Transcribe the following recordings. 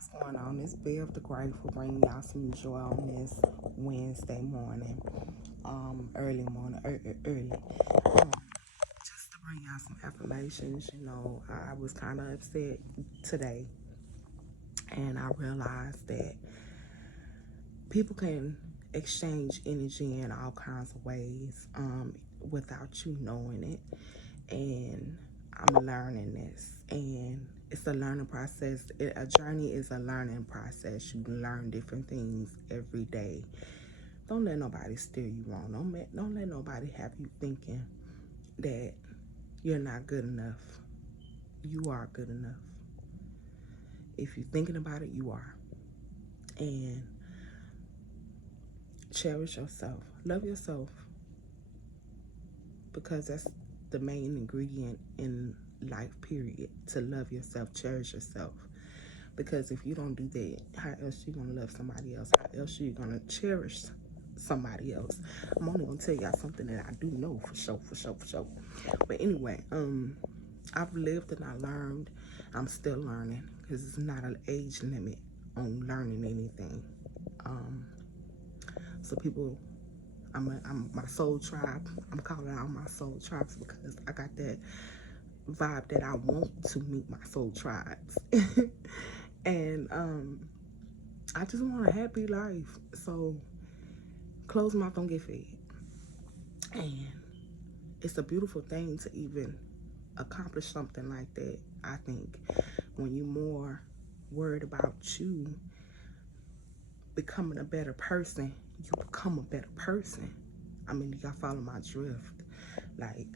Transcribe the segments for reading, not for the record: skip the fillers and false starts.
What's going on? It's Bev the Grateful bringing y'all some joy on this Wednesday morning, early morning, early. Just to bring y'all some affirmations. I was kind of upset today, and I realized that people can exchange energy in all kinds of ways, without you knowing it. And I'm learning this, and it's a learning process. A journey is a learning process. You learn different things every day. Don't let nobody steer you wrong. Don't let nobody have you thinking that you're not good enough. You are good enough. If you're thinking about it, you are. And cherish yourself. Love yourself, because that's the main ingredient in life, period. To love yourself, cherish yourself. Because if you don't do that, how else you gonna love somebody else? How else you gonna cherish somebody else? I'm only gonna tell y'all something that I do know for sure, for sure, for sure. But anyway, I've lived and I learned. I'm still learning, because it's not an age limit on learning anything. So people, I'm my soul tribe. I'm calling out my soul tribes because I got that vibe that I want to meet my soul tribes. And I just want a happy life. So closed mouth don't get fed. And it's a beautiful thing to even accomplish something like that. I think when you're more worried about you becoming a better person, you become a better person. I mean, you gotta follow my drift. Like,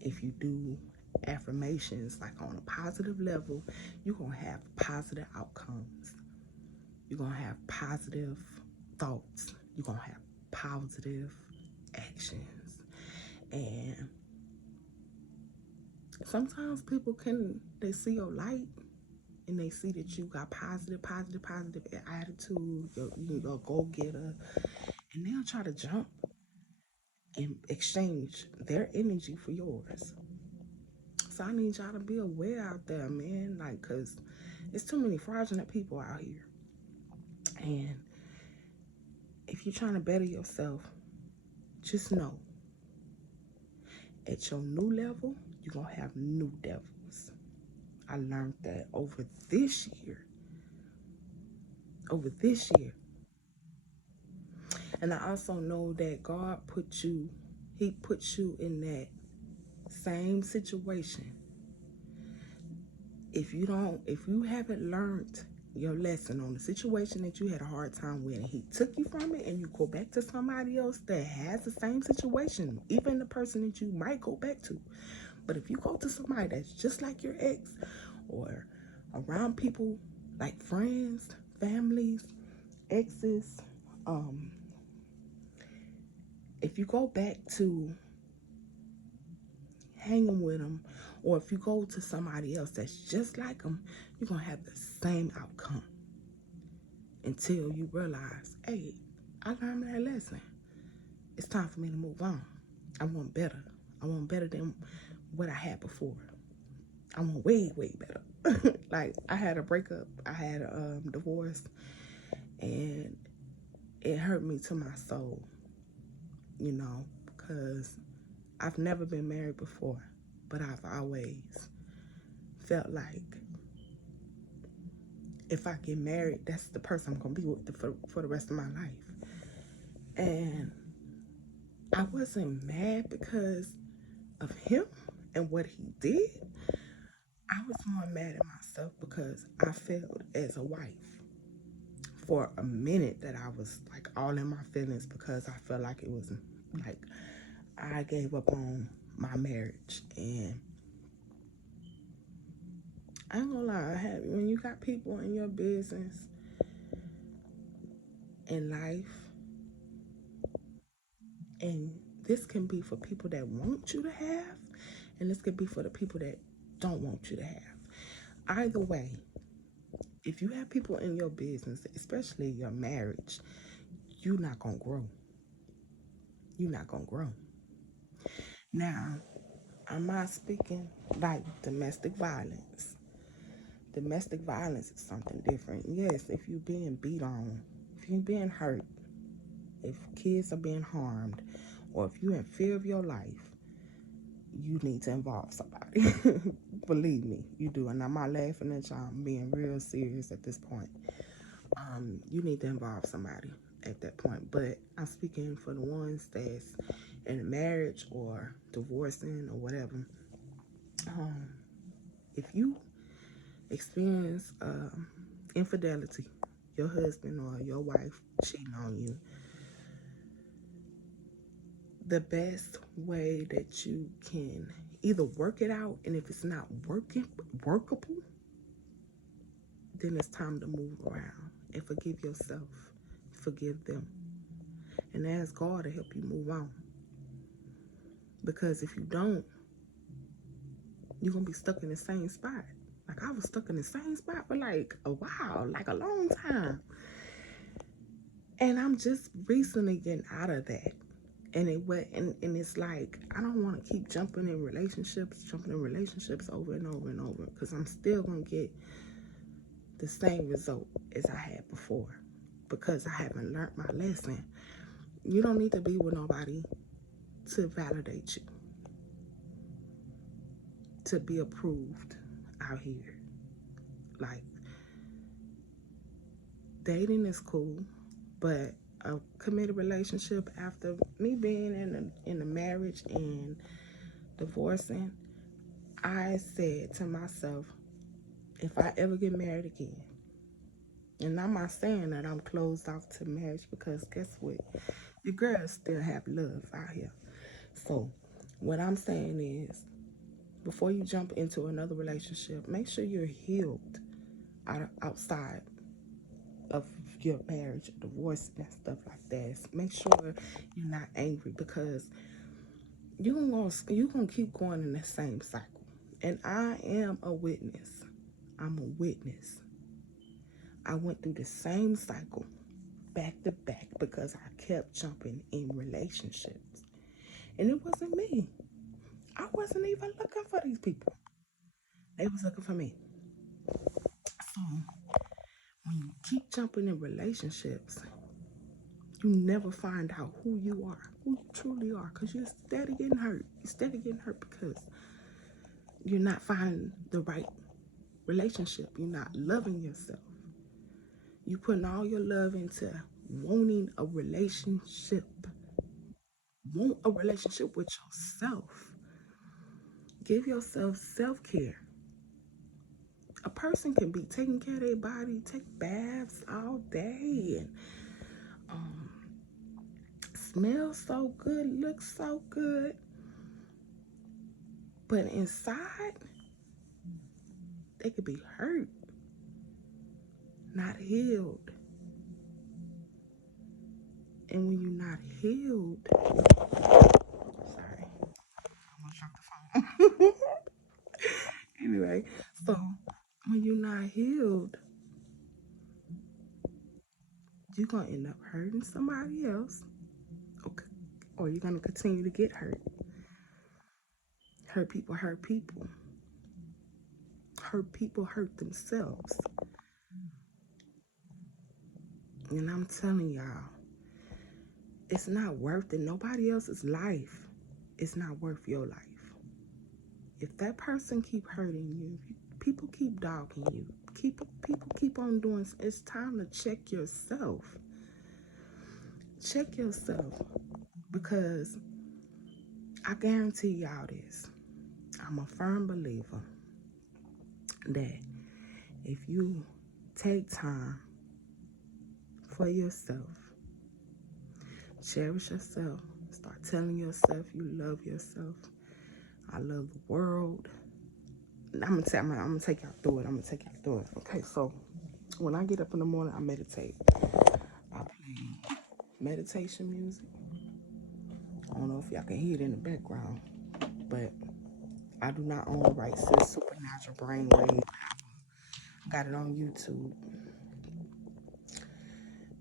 if you do affirmations like on a positive level, you're gonna have positive outcomes. You're gonna have positive thoughts. You're gonna have positive actions. And sometimes people they see your light, and they see that you got positive attitude, you're a go-getter, and they'll try to jump and exchange their energy for yours. So I need y'all to be aware out there, man. Like, cause it's too many fraudulent people out here. And if you're trying to better yourself, just know at your new level, you're gonna have new devils. I learned that over this year. Over this year. And I also know that He put you in that same situation. If you haven't learned your lesson on the situation that you had a hard time with, and He took you from it, and you go back to somebody else that has the same situation, even the person that you might go back to. But if you go to somebody that's just like your ex, or around people like friends, families, exes, if you go back to hanging with them, or if you go to somebody else that's just like them, you're going to have the same outcome until you realize, hey, I learned that lesson. It's time for me to move on. I want better. I want better than what I had before. I want way, way better. Like, I had a breakup. I had a divorce, and it hurt me to my soul, because I've never been married before, but I've always felt like if I get married, that's the person I'm going to be with for the rest of my life. And I wasn't mad because of him and what he did. I was more mad at myself because I failed as a wife. For a minute that I was like all in my feelings, because I felt like it was like I gave up on my marriage. And I ain't gonna lie, when you got people in your business in life, and this can be for people that want you to have, and this could be for the people that don't want you to have. Either way, if you have people in your business, especially your marriage, you're not gonna grow. You're not gonna grow. Now, I'm not speaking like domestic violence, Domestic violence is something different. Yes, if you're being beat on, if you're being hurt, if kids are being harmed, or if you're in fear of your life, you need to involve somebody. Believe me, you do. And I'm not laughing at y'all. I'm being real serious at this point. You need to involve somebody at that point. But I'm speaking for the ones that's in a marriage or divorcing or whatever. If you experience infidelity, your husband or your wife cheating on you, the best way that you can either work it out, and if it's not workable, then it's time to move around and forgive yourself, forgive them, and ask God to help you move on. Because if you don't, you're gonna be stuck in the same spot. Like, I was stuck in the same spot for like a while, like a long time, and I'm just recently getting out of that. And it's like, I don't want to keep jumping in relationships over and over and over, because I'm still gonna get the same result as I had before, because I haven't learned my lesson. You don't need to be with nobody to validate you, to be approved out here. Like, dating is cool, but a committed relationship, after me being in a marriage and divorcing, I said to myself, if I ever get married again, and I'm not saying that I'm closed off to marriage, because guess what? Your girls still have love out here. So what I'm saying is, before you jump into another relationship, make sure you're healed outside of your marriage, divorce, and stuff like that. Make sure you're not angry, because you're gonna keep going in the same cycle. And I am a witness. I'm a witness. I went through the same cycle back to back because I kept jumping in relationships. And it wasn't me. I wasn't even looking for these people. They was looking for me. So when you keep jumping in relationships, you never find out who you are, who you truly are, because you're steady getting hurt. You're steady getting hurt because you're not finding the right relationship. You're not loving yourself. You putting all your love into wanting a relationship. Want a relationship with yourself. Give yourself self-care. A person can be taking care of their body, take baths all day, and smell so good, look so good, but inside, they could be hurt, not healed. And when you're not healed, sorry, I almost dropped the phone. Anyway, so when you're not healed, you're going to end up hurting somebody else, okay, or you're going to continue to get hurt. Hurt people hurt people. Hurt people hurt themselves. And I'm telling y'all, it's not worth it. Nobody else's life is not worth your life. If that person keep hurting you, people keep dogging you, people keep on doing, it's time to check yourself. Check yourself, because I guarantee y'all this. I'm a firm believer that if you take time for yourself, cherish yourself, start telling yourself you love yourself. I love the world. I'm gonna take y'all through it. Okay, so when I get up in the morning, I meditate. I play meditation music. I don't know if y'all can hear it in the background, but I do not own the rights to Supernatural Brainwave. I got it on YouTube,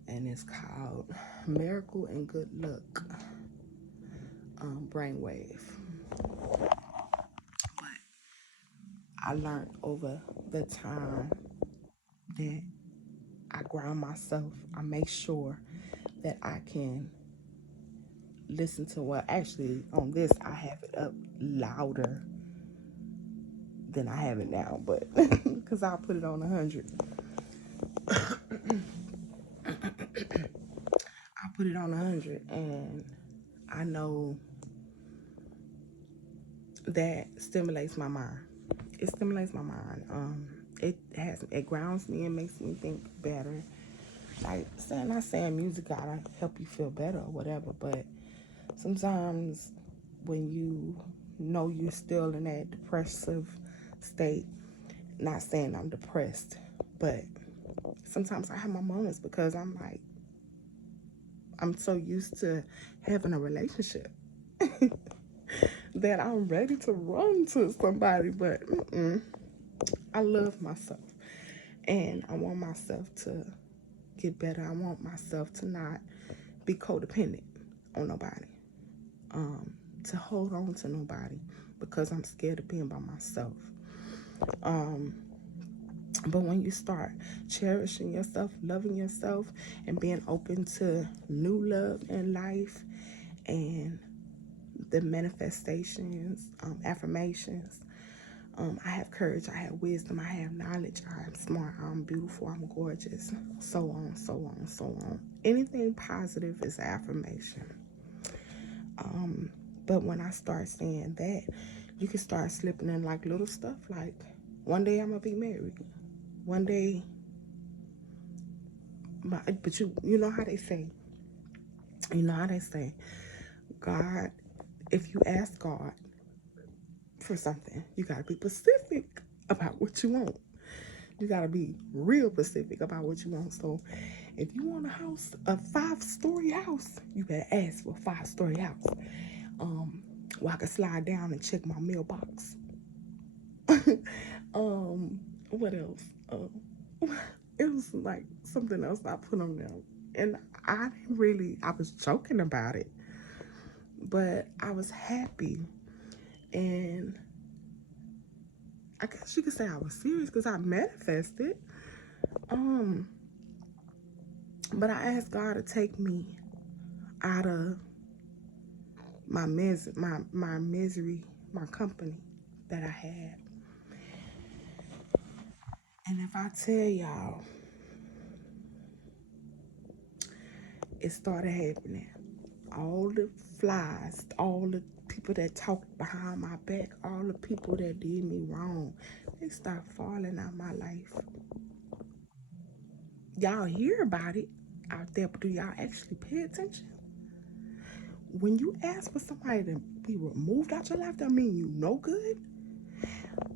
and it's called Miracle and Good Luck Brainwave. But I learned over the time that I ground myself. I make sure that I can listen to what actually on this I have it up louder than I have it now, but because I'll put it on 100. I put it on 100, and I know that stimulates my mind. It stimulates my mind. It grounds me and makes me think better. Like, not saying music gotta help you feel better or whatever, but sometimes when you know you're still in that depressive state, not saying I'm depressed, but sometimes I have my moments because I'm so used to having a relationship that I'm ready to run to somebody, but I love myself and I want myself to get better. I want myself to not be codependent on nobody, to hold on to nobody because I'm scared of being by myself. But when you start cherishing yourself, loving yourself, and being open to new love in life and the manifestations, affirmations, I have courage, I have wisdom, I have knowledge, I am smart, I'm beautiful, I'm gorgeous, so on, so on, so on. Anything positive is affirmation. But when I start saying that, you can start slipping in like little stuff like, one day I'm gonna be married. One day, but you know how they say, God, if you ask God for something, you gotta be specific about what you want. You gotta be real specific about what you want. So if you want a 5-story house, you better ask for a 5-story house. Where I can slide down and check my mailbox. What else? It was like something else I put on there. And I didn't really, I was joking about it, but I was happy. And I guess you could say I was serious because I manifested. Um, but I asked God to take me out of my misery, my company that I had. And if I tell y'all, it started happening. All the flies, all the people that talked behind my back, all the people that did me wrong, they start falling out my life. Y'all hear about it out there, but do y'all actually pay attention? When you ask for somebody to be removed out your life, that mean you no good.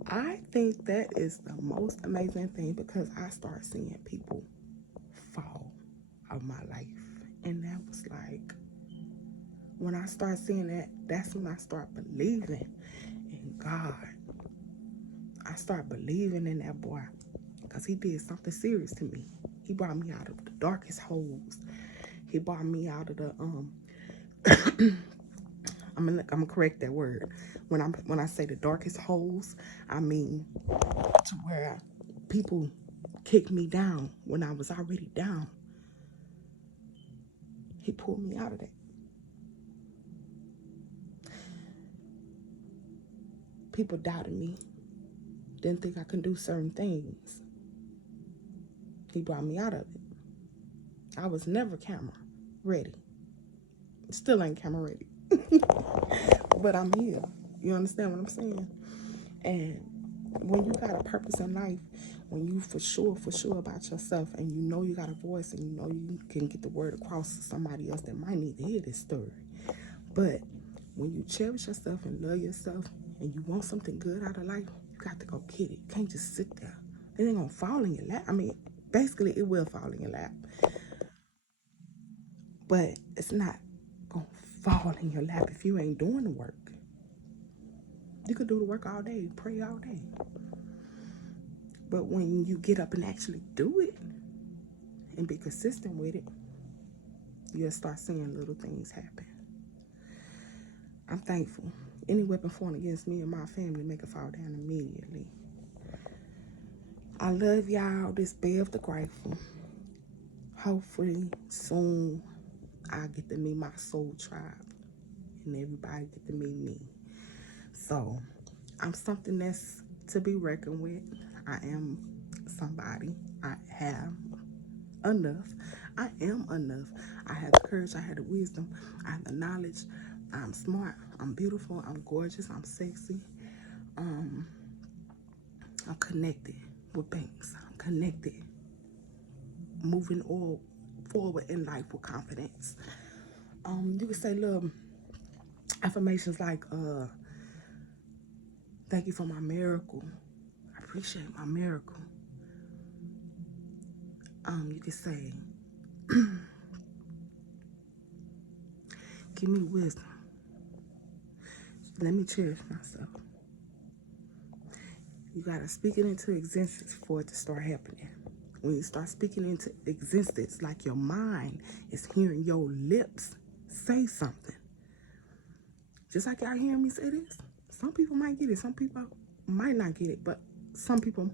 I think that is the most amazing thing because I start seeing people fall out of my life. And that was like, when I start seeing that, that's when I start believing in God. I start believing in that boy because he did something serious to me. He brought me out of the darkest holes. He brought me out of the I'm gonna correct that word. When I say the darkest holes, I mean to where people kicked me down when I was already down. He pulled me out of that. People doubted me, didn't think I could do certain things. He brought me out of it. I was never camera ready. Still ain't camera ready. But I'm here. You understand what I'm saying? And when you got a purpose in life, when you for sure about yourself and you know you got a voice and you know you can get the word across to somebody else that might need to hear this story. But when you cherish yourself and love yourself and you want something good out of life, you got to go get it. You can't just sit there. It ain't gonna fall in your lap. I mean, basically it will fall in your lap. But it's not gonna fall in your lap if you ain't doing the work. You could do the work all day, pray all day. But when you get up and actually do it and be consistent with it, you'll start seeing little things happen. I'm thankful. Any weapon formed against me and my family make it fall down immediately. I love y'all. This Bay of the Grateful. Hopefully soon I get to meet my soul tribe and everybody get to meet me. So I'm something that's to be reckoned with. I am somebody. I have enough. I am enough. I have the courage. I have the wisdom. I have the knowledge. I'm smart. I'm beautiful. I'm gorgeous. I'm sexy. I'm connected with things. I'm connected. Moving all forward in life with confidence. You could say little affirmations like, thank you for my miracle. I appreciate my miracle. You could say, give me wisdom. Let me cherish myself. You gotta speak it into existence for it to start happening. When you start speaking into existence, like your mind is hearing your lips say something. Just like y'all hearing me say this. Some people might get it, some people might not get it, but some people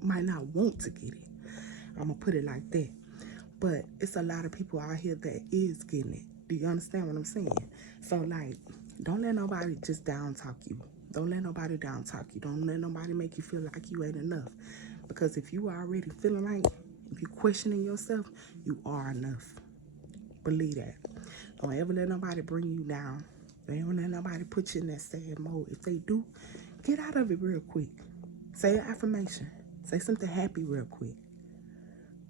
might not want to get it. I'm gonna put it like that. But it's a lot of people out here that is getting it. Do you understand what I'm saying? So like, don't let nobody just down talk you. Don't let nobody down talk you. Don't let nobody make you feel like you ain't enough. Because if you are already feeling like, if you questioning yourself, you are enough. Believe that. Don't ever let nobody bring you down. Don't ever let nobody put you in that sad mode. If they do, get out of it real quick. Say an affirmation. Say something happy real quick.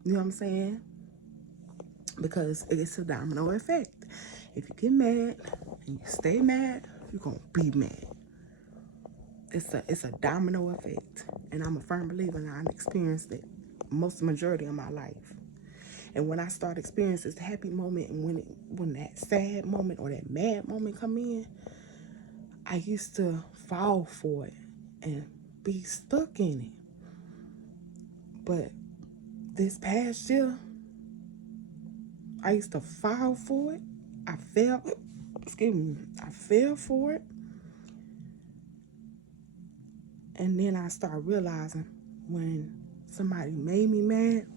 You know what I'm saying? Because it's a domino effect. If you get mad and you stay mad, you're going to be mad. It's a domino effect. And I'm a firm believer, and I've experienced it most majority of my life. And when I start experiencing this happy moment, and when that sad moment or that mad moment come in, I used to fall for it and be stuck in it. But this past year, I used to fall for it. I fell for it. And then I started realizing when somebody made me mad,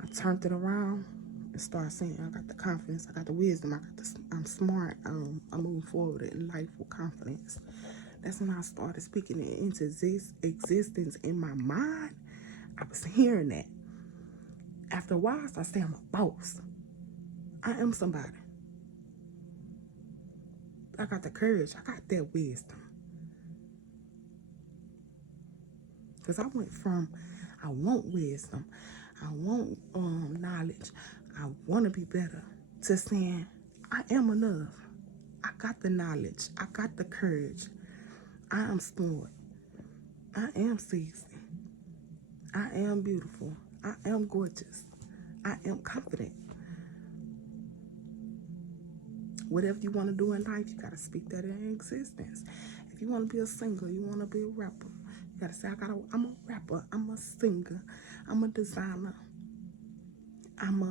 I turned it around and started saying, I got the confidence, I got the wisdom, I'm smart, I'm moving forward in life with confidence. That's when I started speaking it into existence in my mind. I was hearing that. After a while, I started saying I'm a boss. I am somebody. I got the courage, I got that wisdom. Because I went from, I want wisdom, I want knowledge, I want to be better, to saying, I am enough. I got the knowledge, I got the courage, I am smart, I am sexy, I am beautiful, I am gorgeous, I am confident. Whatever you want to do in life, you got to speak that in existence. If you want to be a singer, you want to be a rapper, you got to say, I'm a rapper, I'm a singer, I'm a designer, I'm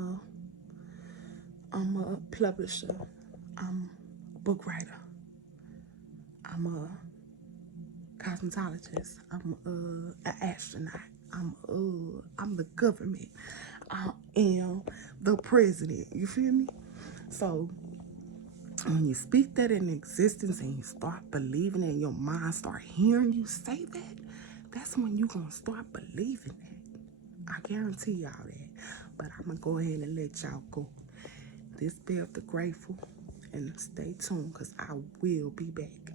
a publisher, I'm a book writer, I'm a cosmetologist, I'm an astronaut, I'm the government, I am the president. You feel me? So when you speak that in existence and you start believing it, and your mind start hearing you say that, that's when you're going to start believing it. I guarantee y'all that. But I'm going to go ahead and let y'all go. This Bay of the Grateful. And stay tuned because I will be back.